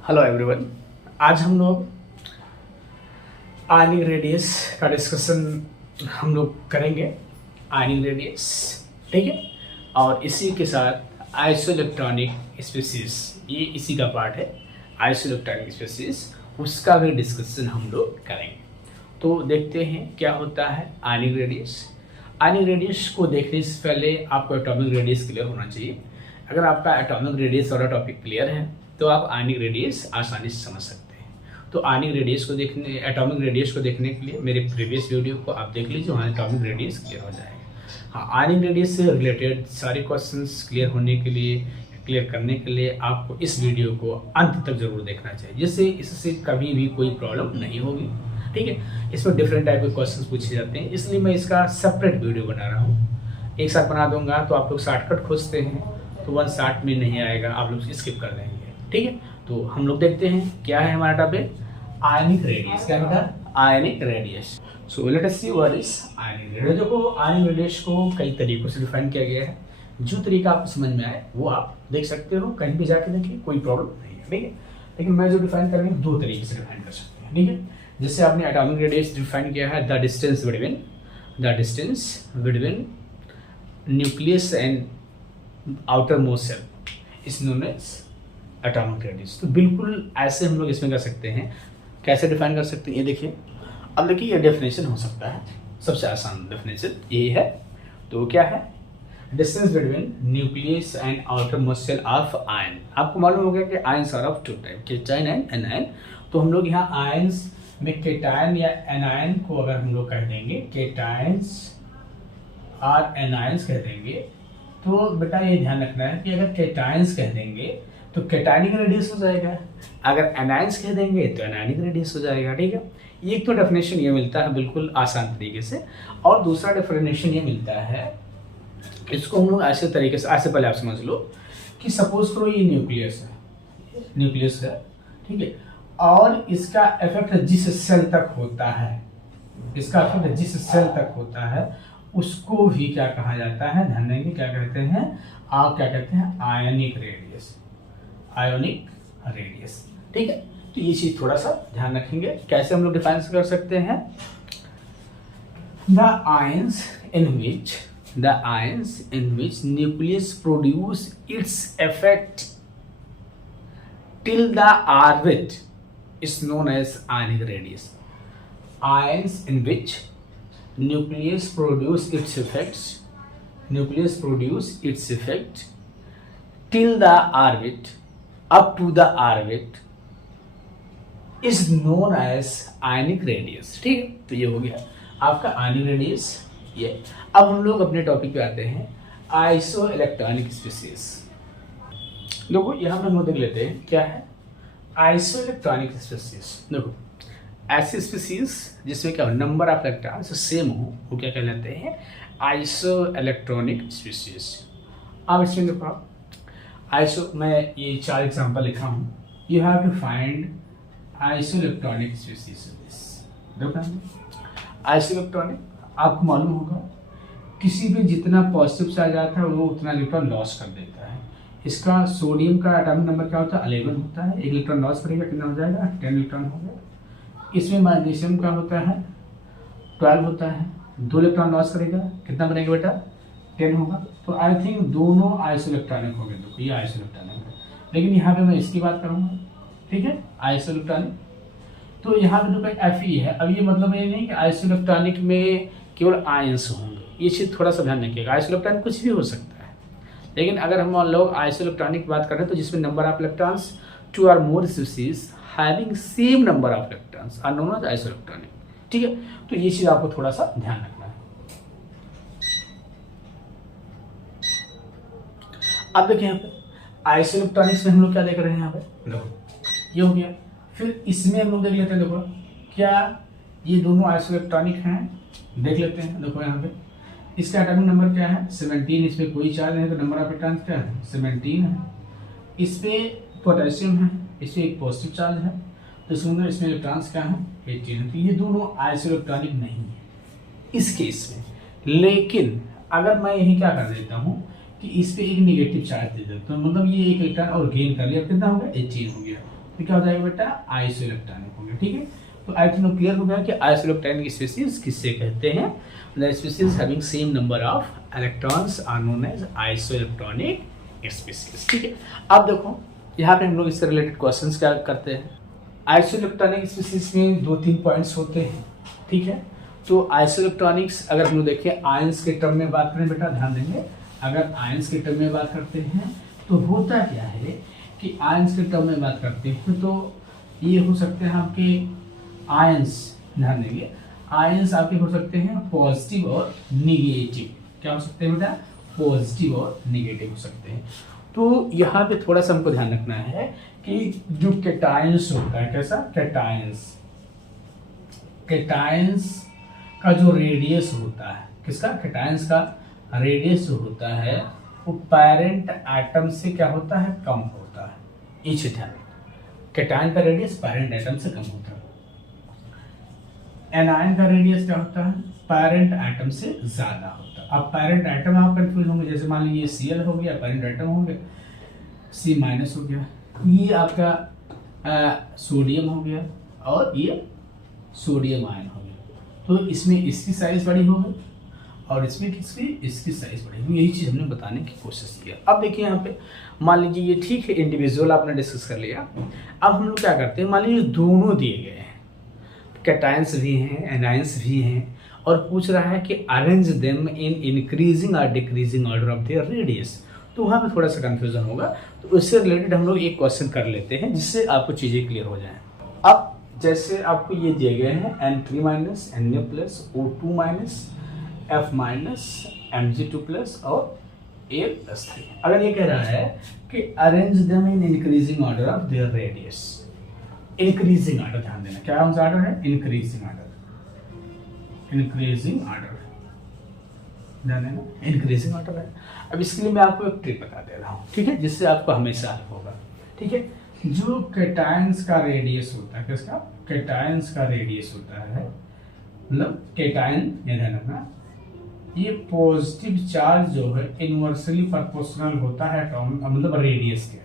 Hello everyone. आज हम लोग आयनिक रेडियस का डिस्कशन हम लोग करेंगे। आयनिक रेडियस, ठीक है। और इसी के साथ आइसोइलेक्ट्रॉनिक स्पीशीज, ये इसी का पार्ट है। आइसोइलेक्ट्रॉनिक स्पीशीज, उसका भी डिस्कशन हम लोग करेंगे। तो देखते हैं क्या होता है आयनिक रेडियस। आयनिक रेडियस को देखने से पहले आपको एटॉमिक रेडियस क्लियर होना चाहिए। अगर आपका एटॉमिक रेडियस वाला टॉपिक क्लियर है तो आप आयनिक रेडियस आसानी से समझ सकते हैं। तो आयनिक रेडियस को देखने, एटॉमिक रेडियस को देखने के लिए मेरे प्रीवियस वीडियो को आप देख लीजिए, वहाँ एटॉमिक रेडियस क्लियर हो जाएगा। हाँ, आयनिक रेडियस से रिलेटेड सारे क्वेश्चंस क्लियर होने के लिए, क्लियर करने के लिए आपको इस वीडियो को अंत तक जरूर देखना चाहिए, जिससे इससे कभी भी कोई प्रॉब्लम नहीं होगी। ठीक है, इसमें डिफरेंट टाइप के क्वेश्चंस पूछे जाते हैं, इसलिए मैं इसका सेपरेट वीडियो बना रहा हूँ। एक साथ बना दूंगा तो आप लोग शॉर्टकट खोजते हैं तो वन शॉर्ट में नहीं आएगा, आप लोग स्किप कर देंगे। ठीक है, तो हम लोग देखते हैं क्या है हमारा टॉपिक, आयनिक रेडियस। क्या बेटा? Ionic radius. So let us see what is ionic radius. देखो, आयनिक रेडियस को कई तरीकों से डिफाइन किया गया है। जो तरीका आपको समझ में आए वो आप देख सकते हो, कहीं भी जाके देखिए, कोई प्रॉब्लम नहीं है। ठीक है, लेकिन मैं जो डिफाइन करेंगे दो तरीके से डिफाइन कर सकते हैं। ठीक है, जैसे आपने एटॉमिक रेडियस डिफाइन किया है, the distance between nucleus and outermost shell is known as atomic radius. तो बिल्कुल ऐसे हम लोग इसमें कर सकते हैं। कैसे डिफाइन कर सकते हैं ये देखिए। अब देखिए, ये डेफिनेशन हो सकता है, सबसे आसान डेफिनेशन यही है। तो क्या है? Distance between nucleus and outermost shell of ion. आपको मालूम हो गया कि ions are of two type, cation and anion. तो हम लोग यहाँ आयंस में केटायन या एनायन को अगर हम लोग कह देंगे, केटायंस और एनायंस कह देंगे, तो बेटा ये ध्यान रखना है कि अगर केटायंस कह देंगे तो केटायनिक रेडियस हो जाएगा, अगर एनायंस कह देंगे तो एनायनिक रेडियस हो जाएगा। ठीक है, एक तो डेफिनेशन ये मिलता है बिल्कुल आसान तरीके से, और दूसरा डेफिनेशन ये मिलता है, इसको हम लोग ऐसे तरीके से, ऐसे पहले आप समझ लो कि सपोज करो ये न्यूक्लियस है, ठीक है, और इसका इफेक्ट जिस सेल तक होता है, उसको भी क्या कहा जाता है, ध्यान देंगे, क्या कहते हैं, आप क्या कहते हैं, आयनिक रेडियस। ठीक है, तो ये चीज थोड़ा सा ध्यान रखेंगे। कैसे हम लोग डिफाइन कर सकते हैं, the ions in which nucleus produce its effect till the orbit is known as ionic radius. Ions in which nucleus produce its effect till the orbit, up to the orbit is known as ionic radius। ठीक है, तो ये हो गया आपका ionic radius. ये अब हम लोग अपने टॉपिक पे आते हैं, आइसो इलेक्ट्रॉनिक स्पीशीज। देखो यहाँ पे हम लोग देख लेते हैं क्या है आइसो इलेक्ट्रॉनिक स्पीशीज। देखो, ऐसी स्पीशीज जिसमें क्या नंबर ऑफ इलेक्ट्रॉन्स सेम हो, वो क्या कहलाते हैं, आइसो इलेक्ट्रॉनिक स्पीशीज। अब इसमें देखो, आइसो, मैं ये 4 एग्जांपल लिखा हूँ, you have to find iso electronic species. देखो, आइसो इलेक्ट्रॉनिक आपको मालूम होगा, किसी भी जितना पॉजिटिव चार्ज आता है वो उतना इलेक्ट्रॉन लॉस कर देता है। इसका सोडियम का एटॉमिक नंबर क्या होता है, 11 होता है। 1 इलेक्ट्रॉन लॉस करेगा, कितना हो जाएगा, 10 इलेक्ट्रॉन हो गया। इसमें मैग्नीशियम का होता है 12 होता है, 2 इलेक्ट्रॉन लॉस करेगा, कितना बनेगा बेटा, 10 होगा। तो आई थिंक दोनों आइसो इलेक्ट्रॉनिक हो गए। देखो, ये आइसो इलेक्ट्रॉनिक है, लेकिन यहाँ पे मैं इसकी बात करूँगा। ठीक है, आइसो इलेक्ट्रॉनिक, तो यहाँ पे तो Fe है। अब ये मतलब ये नहीं कि आइसो इलेक्ट्रॉनिक में केवल आयंस होंगे, ये चीज़ थोड़ा सा ध्यान रखिएगा। आइसो इलेक्ट्रॉनिक कुछ भी हो सकता है, लेकिन अगर हम लोग आइसो इलेक्ट्रॉनिक बात कर रहे हैं तो जिसमें नंबर ऑफ इलेक्ट्रॉन्स 2 और more species having same number of electrons are known as isoelectronic। ठीक है, तो ये चीज आपको थोड़ा सा ध्यान रखना है। अब देखिए यहाँ पे आइसोइलेक्ट्रॉनिक्स में हम लोग क्या देख रहे हैं, यहाँ पे देखो ये हो गया। फिर इसमें हम लोग देख लेते हैं, देखो क्या ये दोनों आइसोइलेक्ट्रॉनिक हैं, देख लेते हैं। देखो यहाँ पे इसका एटॉमिक नंबर क्या है, 17। इसमें कोई चार्ज नहीं, तो नंबर ऑफ इलेक्ट्रॉन्स क्या है, 17 है। इस पे पोटेशियम है, इसमें एक पॉजिटिव चार्ज है, तो इसमें इलेक्ट्रॉन्स क्या है, 18 है। तो ये दोनों आइसोइलेक्ट्रॉनिक नहीं है इस केस में। लेकिन अगर मैं यही क्या कर देता हूँ कि इस पे एक नेगेटिव चार्ज दे देता हूँ, मतलब ये एक इलेक्ट्रॉन और गेन कर लिया, कितना हो गया, 18 हो गया। तो क्या हो जाएगा बेटा, आइसोइलेक्ट्रॉनिक हो गया। ठीक है, तो आई थिंक क्लियर हो गया कि आइसोइलेक्ट्रॉनिक स्पीशीज किससे कहते हैं, the species having same number of electrons are known as isoelectronic species. ठीक है, अब देखो यहाँ पे हम लोग इससे रिलेटेड क्वेश्चंस क्या करते हैं। आइसोइलेक्ट्रॉनिक स्पीशीज में 2-3 पॉइंट्स होते हैं। ठीक है, तो आइसोइलेक्ट्रॉनिक्स अगर हम लोग देखें आयंस के टर्म में बात करें बेटा, ध्यान देंगे, अगर आयंस के टर्म में बात करते हैं तो होता क्या है कि आयंस के टर्म में बात करते हैं तो ये हो सकते हैं आपके आयंस, ध्यान देंगे, आयंस आपके हो सकते हैं पॉजिटिव और निगेटिव। क्या हो सकते हैं बेटा, पॉजिटिव और निगेटिव हो सकते हैं। तो यहाँ पे थोड़ा सा हमको ध्यान रखना है कि जो कैटायंस होता है, कैसा कैटायंस, कैटायंस का जो रेडियस होता है, किसका, कैटायंस का रेडियस जो होता है वो पेरेंट एटम से क्या होता है, कम होता है। ये चीज ध्यान रखना, कैटायन का रेडियस पेरेंट एटम से कम होता है। एनायन का रेडियस क्या होता है, पेरेंट एटम से ज्यादा होता है। अब पेरेंट एटम आप कंफ्यूज होंगे, जैसे मान लीजिए Cl हो गया, पेरेंट एटम हो गया C- हो गया, ये आपका सोडियम हो गया और ये सोडियम आयन हो गया। तो इसमें इसकी साइज बड़ी होगी और इसमें किसकी, इसकी साइज बड़ी होगी। यही चीज हमने बताने की कोशिश की। अब देखिए यहाँ पे मान लीजिए ये ठीक है, इंडिविजुअल आपने डिस्कस कर लिया। अब हम लोग क्या करते हैं, मान लीजिए दोनों दिए गए हैं, कैटायंस भी हैं, एनायंस भी हैं, और पूछ रहा है कि अरेंज देम इन इंक्रीजिंग और decreasing order of their radius. तो वहाँ पे थोड़ा सा कंफ्यूजन होगा, तो उससे रिलेटेड हम लोग एक क्वेश्चन कर लेते हैं जिससे आपको चीज़ें क्लियर हो जाएं। अब जैसे आपको ये दिए गए हैं N3 minus Na plus O2 minus F minus Mg2 plus और A+3। अगर ये कह रहा है कि arrange them in increasing order of their radius, increasing order, ध्यान देना क्या कौन सा ऑर्डर है, इंक्रीजिंग ऑर्डर, इंक्रीजिंग ऑर्डर, ध्यान देना इंक्रीजिंग ऑर्डर है। अब इसके लिए मैं आपको एक ट्रिक बता दे रहा हूँ, ठीक है, जिससे आपको हमेशा हेल्प होगा। ठीक है, जो कैटायंस का रेडियस होता है, किसका, कैटायंस का रेडियस होता है, मतलब कैटायन, ध्यान रखना, ये पॉजिटिव चार्ज जो है इनवर्सली प्रोपोर्शनल होता है मतलब रेडियस के,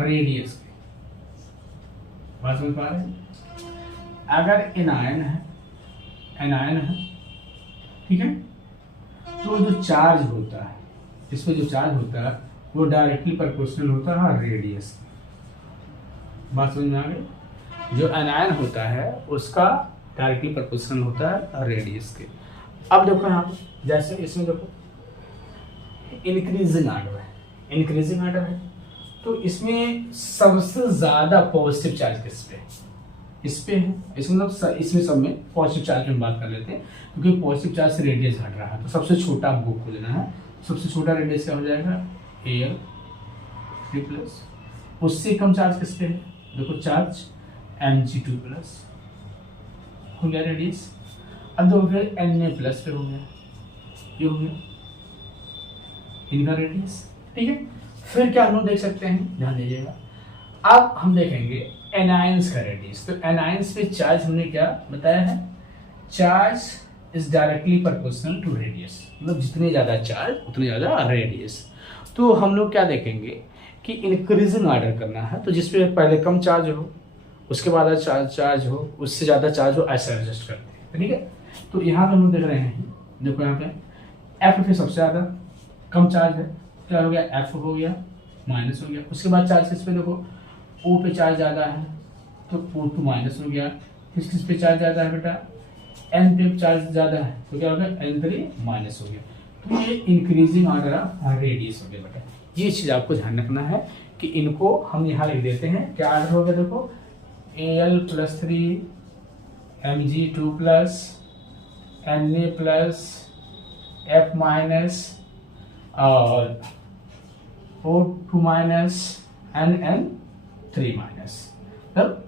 रेडियस के, बात समझ पा रहे हैं। अगर एनायन है, एनायन है, ठीक है, तो जो चार्ज होता है, इसमें जो चार्ज होता है वो डायरेक्टली प्रोपोर्शनल होता है रेडियस। बात समझ में आ गई। जो एनायन होता है उसका डायरेक्टली प्रोपोर्शनल होता है रेडियस के। अब देखो यहाँ पे, जैसे इसमें देखो इंक्रीजिंग ऑर्डर है, इंक्रीजिंग ऑर्डर है, तो इसमें सबसे ज्यादा पॉजिटिव चार्ज किस पे, इस पे है। इसमें मतलब इसमें सब में पॉजिटिव चार्ज में बात कर लेते हैं, क्योंकि पॉजिटिव चार्ज से रेडियस घट रहा है, तो सबसे छोटा आपको खोजना है। सबसे छोटा रेडियस क्या हो जाएगा, Al3+। उससे कम चार्ज किस पे है, देखो चार्ज Mg2+ हो गया रेडियस। अब देखो फिर Na+ पे हो गया, ये हो गया इनका रेडियस। ठीक है, फिर क्या हम लोग देख सकते हैं, ध्यान दीजिएगा। अब हम देखेंगे एनायंस का रेडियस। तो एनायंस पे चार्ज हमने क्या बताया है, charge is directly proportional to radius, मतलब जितने ज़्यादा चार्ज उतने ज़्यादा रेडियस। तो हम लोग क्या देखेंगे कि इंक्रीजिंग ऑर्डर करना है, तो जिसपे पहले कम चार्ज हो, उसके बाद चार्ज हो, उससे ज़्यादा चार्ज हो, ऐसा एडजस्ट करते हैं। ठीक है, तो यहाँ पे हम लोग देख रहे हैं, देखो यहाँ पे F पे सबसे ज़्यादा कम चार्ज है, क्या हो गया, F हो गया, माइनस हो गया। उसके बाद चार्ज किस पे, देखो O पे चार्ज ज़्यादा है तो O2 माइनस हो गया। किस पे चार्ज ज़्यादा है बेटा, N पे चार्ज ज़्यादा है तो क्या हो गया, N3 माइनस हो गया। तो ये इंक्रीजिंग ऑर्डर ऑफ रेडियस हो गया बेटा। ये चीज़ आपको ध्यान रखना है कि इनको हम यहाँ लिख देते हैं, क्या ऑर्डर हो गया, देखो Al+3 Mg2+ Na+ F- और O2- Nn3-, तब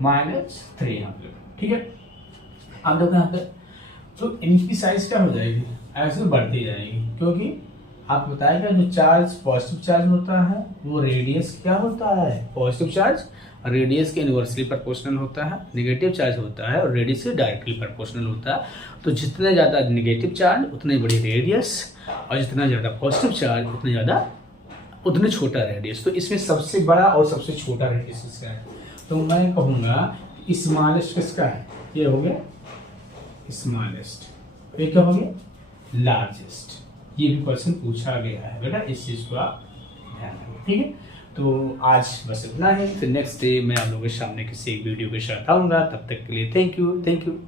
-3 यहाँ पे। ठीक है, अब देखो यहाँ पे, तो इनकी साइज क्या हो जाएगी, ऐसे बढ़ती जाएगी, क्योंकि आपको बताएगा जो चार्ज पॉजिटिव चार्ज होता है वो रेडियस क्या होता है, पॉजिटिव चार्ज रेडियस के इनवर्सली प्रोपोर्शनल होता है, नेगेटिव चार्ज होता है और रेडियस से डायरेक्टली प्रोपोर्शनल होता है। तो जितने ज़्यादा नेगेटिव चार्ज उतनी बड़ी रेडियस, और जितना ज़्यादा पॉजिटिव चार्ज उतने छोटा रेडियस। तो इसमें सबसे बड़ा और सबसे छोटा रेडियस इसका है, तो मैं कहूँगा स्मॉलेस्ट किसका है, ये हो गया स्मॉलेस्ट, ये क्या हो गया लार्जेस्ट। ये भी क्वेश्चन पूछा गया है बेटा, इस चीज़ को आप ध्यान रखें, ठीक है। तो आज बस इतना ही, फिर नेक्स्ट डे मैं आप लोगों के सामने किसी एक वीडियो के साथ आऊँगा। तब तक के लिए थैंक यू।